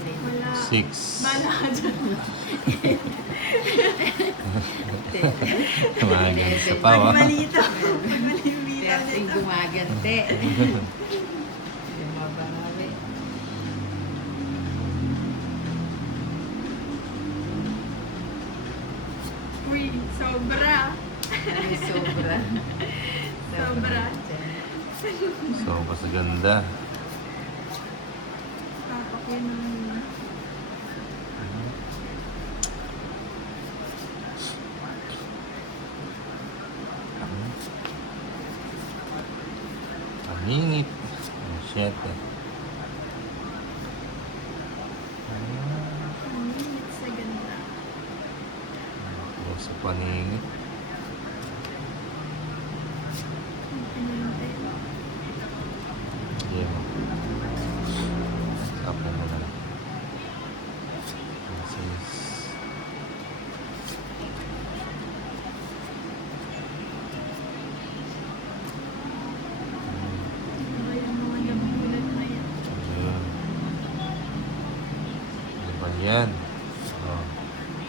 Wala. 6. Bala ka dyan. Tumagal sa Pag pawa. malito. Pag mali yung bitaw Testing nito. gumagante. Mabawi. Uy, sobra. Ay, sobra. Sobra. So, mas ganda. Papak yun naman. Pangingit. 7. Ang init sa ganda. Sa paningit. Ang pinintay. Sige mo. Sapo mo na lang. 6. Iba yung mga nabulat na yan. Ayan. Ano ba yan? Oh.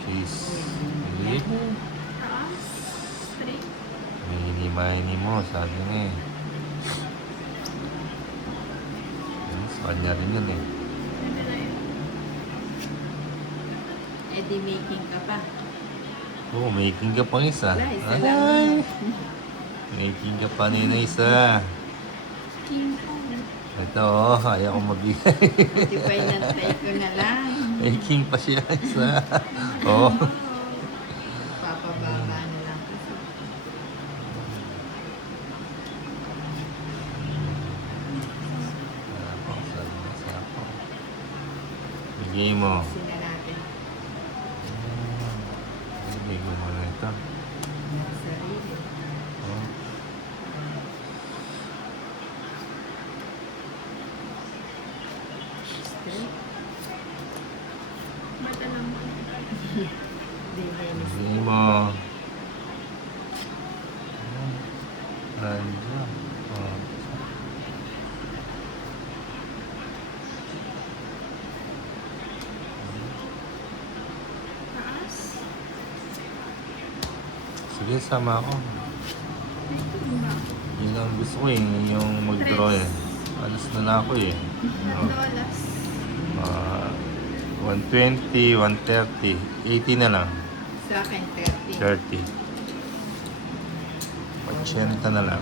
Cheese. Maliit. Taas. 3. Mahini mo. Sabi nga eh. Sa kanya rin yun eh. Pwede na yun. Eh, di making ka pa. Oo, making ka pang isa. Wala, isa Ay! lang. Making ka pa nina isa. King Kong. Ito, oh, ayaw ko magbigay. Di ba inantay ko na lang. Making pa siya isa. Oo. Papababa na lang kasi. Bigay mo. Sina natin. Bigay mo muna ito. Sarili. Oh. Straight. Mata lang mo. Di linis. Bigay mo. Nandiyan. Oh. Taas. Sige, sama ako. Dito ba? Yun ang gusto ko eh, yung mag-draw eh. Alas na ako eh. Oh. Dolas. 120, 130, 80 na lang. Sa akin, 30. 30. 80 na lang.